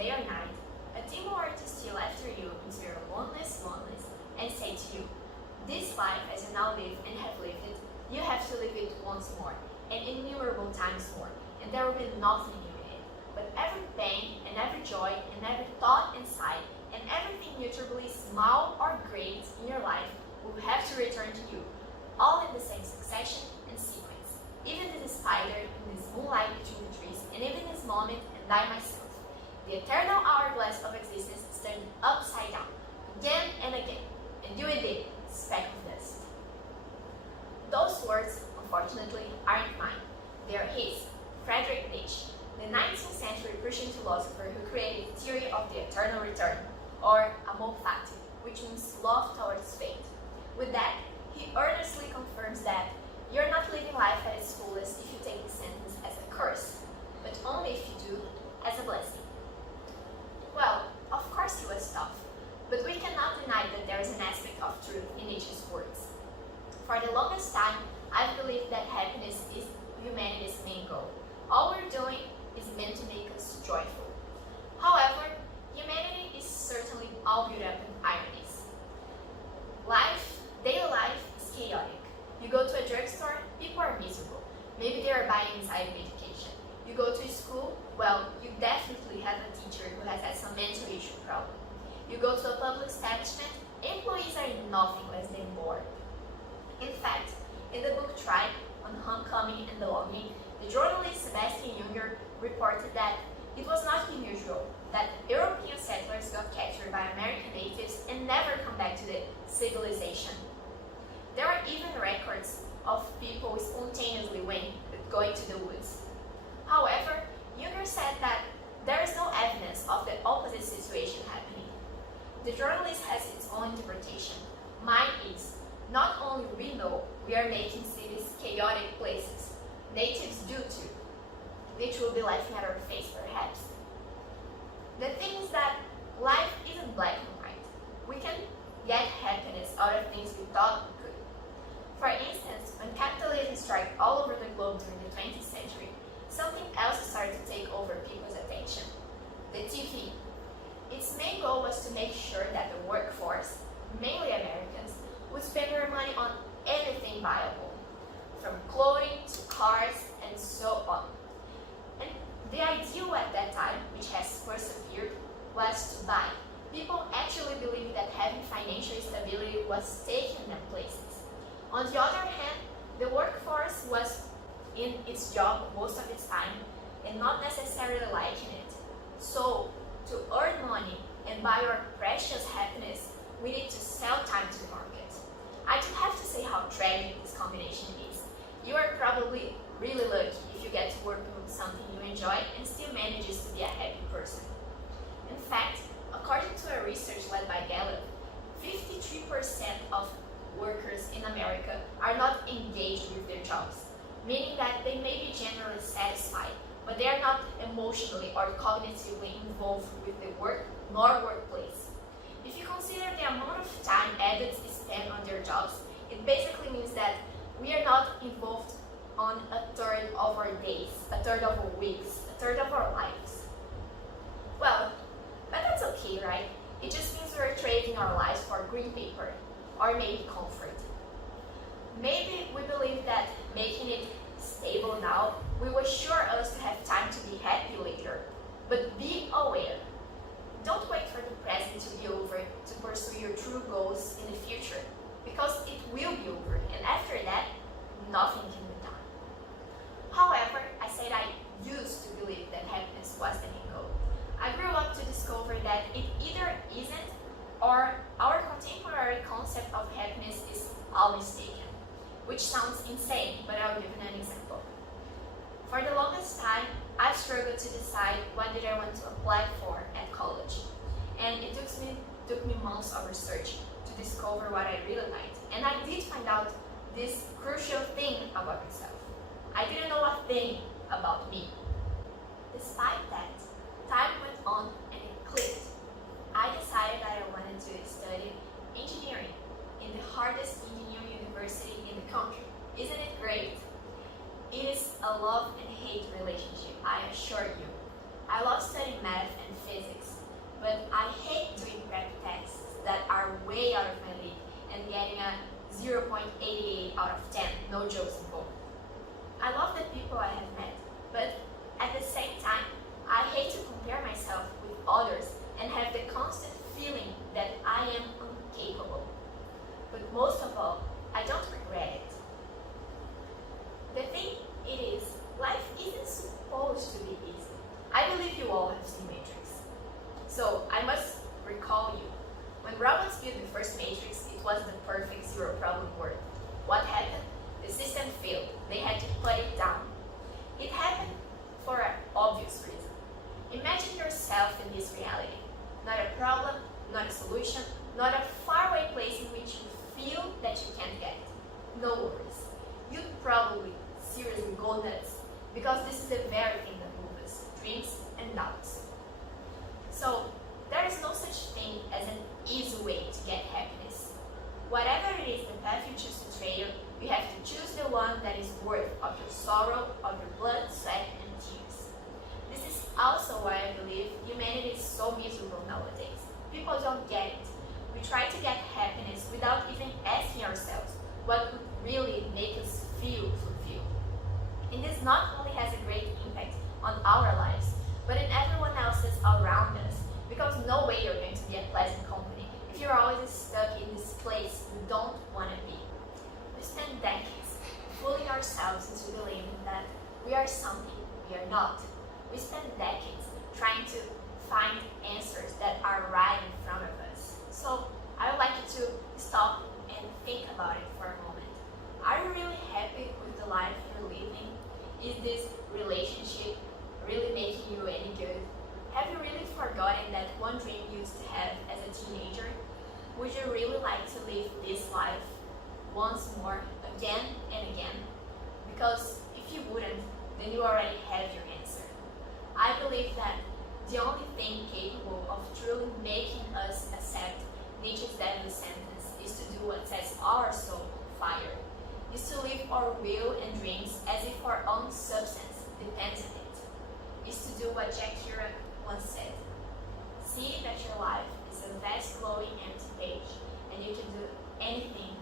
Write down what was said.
day or night, a demon were to steal after you into your loneliness, and say to you, this life as you now live and have lived it, you have to live it once more, and innumerable times more, and there will be nothing new in it. But every pain and every joy and every thought and sigh and everything mutually small or great in your life will have to return to you, all in the same succession and sequence. Even this spider in this moonlight between the trees, and even this moment and I myself. The eternal hourglass of existence is turned upside down, again and again, and you did it, speck of dust. Those words, unfortunately, aren't mine. They are his, Friedrich Nietzsche, the 19th century Prussian philosopher who created the theory of the eternal return, or amor fati, which means love towards fate. With that, he earnestly confirms that you're not living life at its fullest if you take the sentence as a curse, but only if you do as a blessing. Well, of course he was tough, but we cannot deny that there is an aspect of truth in Nietzsche's words. For the longest time, I've believed that happiness is humanity's main goal. All we're doing is meant to make us joyful. However, humanity is certainly all built up in ironies. Daily life is chaotic. You go to a drugstore, people are miserable. Maybe they are buying anxiety medication. You go to school, well, you definitely have a teacher who has had some mental issue problem. You go to a public establishment, employees are nothing less than bored. In fact, in the book Tribe, on Homecoming and Belonging, the journalist Sebastian Junger reported that it was not unusual that European settlers got captured by American natives and never come back to the civilization. There are even records of people spontaneously going to the woods. However, Junger said that there is no evidence of the opposite situation happening. The journalist has its own interpretation. Mine is, not only we know we are making cities chaotic places, natives do too, which will be laughing at our face perhaps. The thing is that life isn't black and white. We can get happiness out of things we thought we could. For instance, when capitalism struck all over the globe during the 20th century, something else started to take over people's attention: the TV. Its main goal was to make sure that the workforce, mainly Americans, would spend their money on anything viable, from clothing to cars and so on. And the ideal at that time, which has persevered, was to buy. People actually believed that having financial stability was taking them places. On the other hand, the workforce was in its job most of its time and not necessarily liking it. So, to earn money and buy your precious happiness, we need to sell time to the market. I don't have to say how tragic this combination is. You are probably really lucky if you get to work on something you enjoy and still manages to be a happy person. In fact, according to a research led by Gallup, 53% of workers in America are not engaged with their jobs, meaning that they may be generally satisfied, but they are not emotionally or cognitively involved with the work nor workplace. If you consider the amount of time adults spend on their jobs, it basically means that we are not involved on a third of our days, a third of our weeks, a third of our lives. Well, but that's okay, right? It just means we're trading our lives for green paper, or maybe comfort. Maybe we believe that making it stable now will assure us to have time to be happy later. But be aware. Don't wait for the present to be over to pursue your true goals in the future, because it will be over, and after that, nothing can be done. However, I said I used to believe that happiness was the main goal. I grew up to discover that it either isn't, or our contemporary concept of happiness is all mistaken, which sounds insane, but I'll give you an example. For the longest time, I've struggled to decide what did I want to apply for at college, and it took me months of research to discover what I really liked, and I did find out this crucial thing about myself. I didn't know a thing about me. Despite that, time went on and it clicked. I decided that I wanted to study engineering in the hardest engineering university in the country. Isn't it great? It is a love and hate relationship, I assure you. I love studying math and physics, So I must recall you. When Rollins built the first matrix, it was the perfect zero problem world. What happened? The system failed. They had to put it down. It happened for an obvious reason. Imagine yourself in this reality. Not a problem, not a solution, not a faraway place in which you feel that you can't get it. No worries. You'd probably seriously go nuts, because this is the very thing that moves us, dreams and doubts. So, there is no such thing as an easy way to get happiness. Whatever it is the path you choose to trail, you have to choose the one that is worth of your sorrow, of your blood, sweat, and tears. This is also why I believe humanity is so miserable nowadays. People don't get it. We try to get happiness without even asking ourselves what would really make us feel fulfilled. And this not only has a great impact on our lives, but in everyone else's around us, because no way you're going to be a pleasant company if you're always stuck in this place you don't want to be. We spend decades fooling ourselves into believing that we are something we are not. We spend decades trying to find answers that are right in front of us. So I would like you to stop and think about it for a moment. Are you really happy with the life you're living? Is this relationship really making you any good? Have you really forgotten that one dream you used to have as a teenager? Would you really like to live this life once more, again and again? Because if you wouldn't, then you already have your answer. I believe that the only thing capable of truly making us accept Nietzsche's deadly sentence is to do what sets our soul on fire, is to live our will and dreams as if our own substance depends on it, is to do what Jack Kerouac once said: see that your life is a vast glowing empty page, and you can do anything